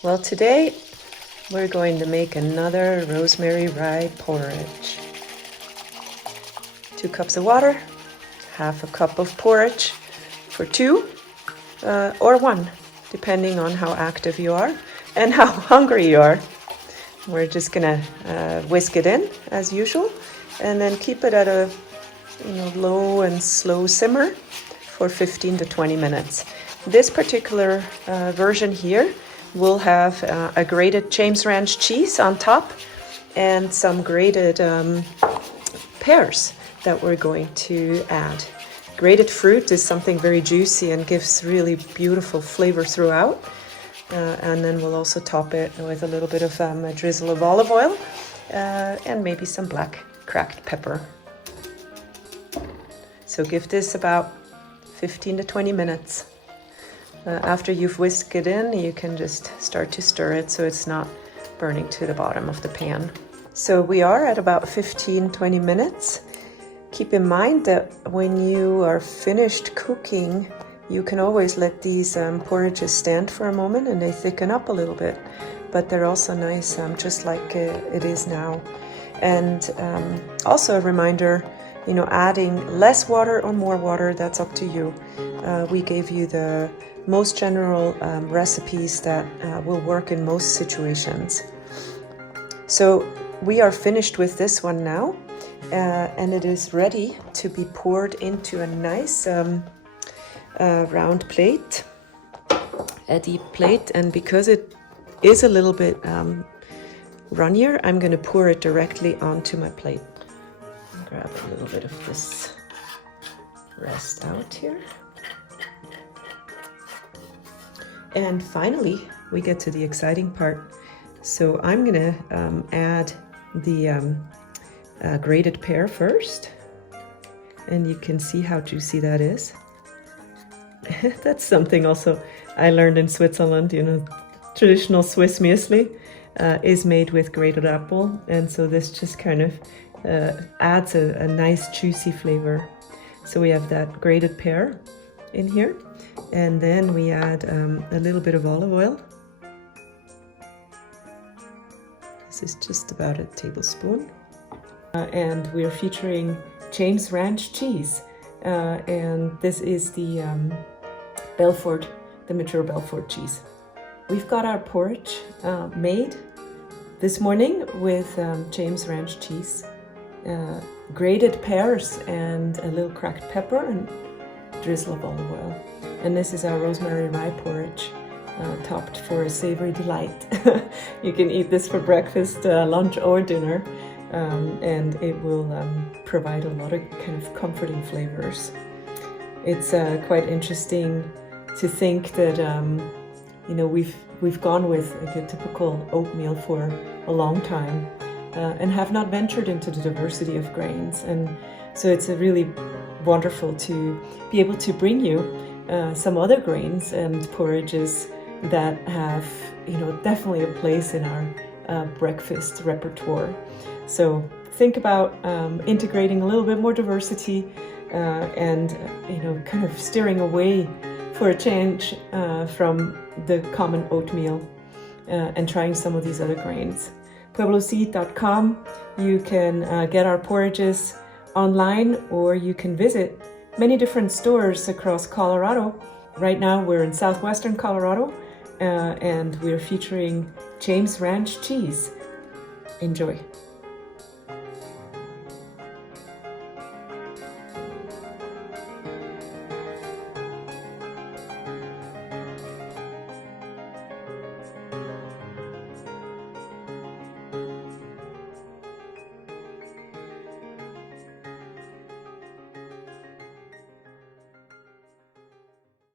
Well, today we're going to make another rosemary rye porridge. 2 cups of water, half a cup of porridge for 2 or 1, depending on how active you are and how hungry you are. We're just gonna whisk it in as usual and then keep it at a low and slow simmer for 15 to 20 minutes. This particular version here will have a grated James Ranch cheese on top and some grated pears that we're going to add. Grated fruit is something very juicy and gives really beautiful flavor throughout. And then we'll also top it with a little bit of a drizzle of olive oil and maybe some black cracked pepper. So give this about 15 to 20 minutes. After you've whisked it in, you can just start to stir it so it's not burning to the bottom of the pan. So we are at about 15-20 minutes. Keep in mind that when you are finished cooking, you can always let these porridges stand for a moment and they thicken up a little bit, but they're also nice just like it is now. And also a reminder, adding less water or more water, that's up to you. We gave you the most general recipes that will work in most situations. So we are finished with this one now, and it is ready to be poured into a nice round plate, a deep plate. And because it is a little bit runnier, I'm going to pour it directly onto my plate. Grab a little bit of this rest out here. And finally, we get to the exciting part. So I'm going to add the grated pear first. And you can see how juicy that is. That's something also I learned in Switzerland. Traditional Swiss muesli is made with grated apple. And so this just kind of adds a nice juicy flavor. So we have that grated pear in here. And then we add a little bit of olive oil. This is just about a tablespoon. And we're featuring James Ranch cheese. And this is the mature Belfort cheese. We've got our porridge made this morning with James Ranch cheese, grated pears and a little cracked pepper and drizzle of olive oil. And this is our rosemary rye porridge, topped for a savory delight. You can eat this for breakfast, lunch or dinner, and it will provide a lot of kind of comforting flavors. It's quite interesting to think that we've gone with a typical oatmeal for a long time and have not ventured into the diversity of grains. And so it's really wonderful to be able to bring you some other grains and porridges that have definitely a place in our breakfast repertoire. So think about integrating a little bit more diversity and kind of steering away for a change from the common oatmeal and trying some of these other grains. PuebloSeed.com. You can get our porridges online, or you can visit many different stores across Colorado. Right now we're in southwestern Colorado and we're featuring James Ranch cheese. Enjoy.